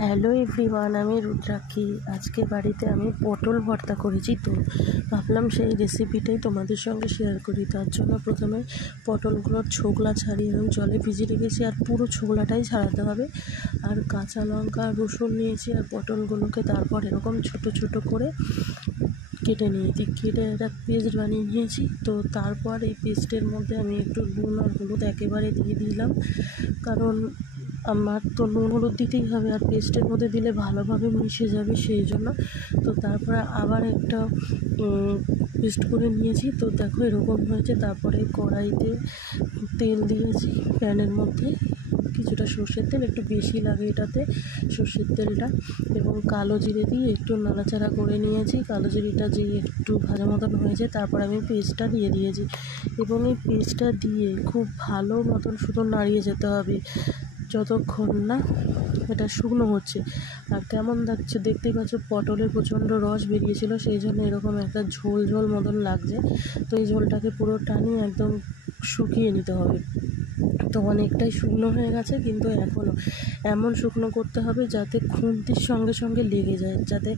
Hello everyone, আমি রুদ্রাক্ষী। আজকে বাড়িতে আমি পটল ভর্তা করেছি, তো ভাবলাম সেই রেসিপিটাই তোমাদের সঙ্গে শেয়ার করি। তার জন্য প্রথমে পটলগুলোর ছোকলা ছাড়িয়ে আমি জলে ভিজিয়ে রেখেছি, আর পুরো ছোকলাটাই ছাড়াতে হবে। আর কাঁচা লঙ্কা রসুন নিয়েছি, আর পটলগুলোকে তারপর এরকম ছোট ছোট করে কেটে নিয়েছি, কেটে একটা পেস্ট বানিয়ে নিয়েছি। তো তারপর এই পেস্টের মধ্যে আমি একটু নুন আর হলুদ একেবারে দিয়ে দিলাম, কারণ আমার তো নুন হলুদ দিতেই হবে, আর পেস্টের মধ্যে দিলে ভালোভাবে মিশে যাবে, সেই জন্য। তো তারপরে আবার একটা পেস্ট করে নিয়েছি। তো দেখো এরকম হয়েছে। তারপরে কড়াইতে তেল দিয়েছি, প্যানের মধ্যে কিছুটা সর্ষের তেল, একটু বেশি লাগে এটাতে সর্ষের তেলটা, এবং কালো জিরে দিয়ে একটু নাড়াচাড়া করে নিয়েছি। কালো জিরেটা যে একটু ভাজা মতন হয়েছে, তারপর আমি পেস্টটা দিয়ে দিয়েছি, এবং এই পেস্টটা দিয়ে খুব ভালো মতন শুধু নাড়িয়ে যেতে হবে যতক্ষণ না এটা শুকনো হচ্ছে। আর কেমন লাগছে দেখতেই পাচ্ছ, পটলের প্রচণ্ড রস বেরিয়েছিল, সেই জন্য এরকম একটা ঝোল ঝোল মতন লাগছে। তো এই ঝোলটাকে পুরো টানিয়ে একদম শুকিয়ে নিতে হবে। তো অনেকটাই শুকনো হয়ে গেছে, কিন্তু এখনও এমন শুকনো করতে হবে যাতে খুন্তির সঙ্গে সঙ্গে লেগে যায়, যাতে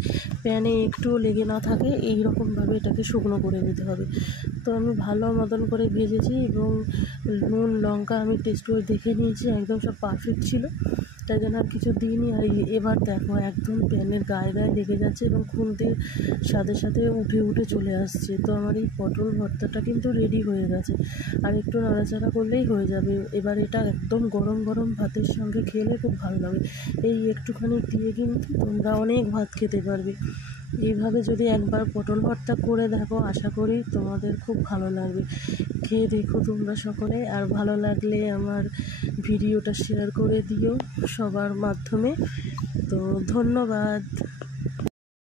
প্যানে একটুও লেগে না থাকে, এই রকমভাবে এটাকে শুকনো করে নিতে হবে। তো আমি ভালো মতন করে ভেজেছি, এবং নুন লঙ্কা আমি টেস্ট করে দেখে নিয়েছি, একদম সব পারফেক্ট ছিল, তাই জন্য আর কিছু দিইনি। আর এবার দেখো একদম প্যানের গায়ে গায়ে লেগে যাচ্ছে, এবং খুন্তির সাথে সাথে উঠে উঠে চলে আসছে। তো আমার এই পটল ভর্তাটা কিন্তু রেডি হয়ে গেছে, আর একটু নাড়াচাড়া করলেই হয়ে যাবে। এবার এটা একদম গরম গরম ভাতের সঙ্গে খেলে খুব ভালো লাগে। এই একটুখানি দিয়ে কিন্তু তোমরা অনেক ভাত খেতে পারবে। এইভাবে যদি একবার পটল ভর্তা করে দেখো, আশা করি তোমাদের খুব ভালো লাগবে। খেয়ে দেখো তোমরা সকলে, আর ভালো লাগলে আমার ভিডিওটা শেয়ার করে দিও সবার মাধ্যমে। তো ধন্যবাদ।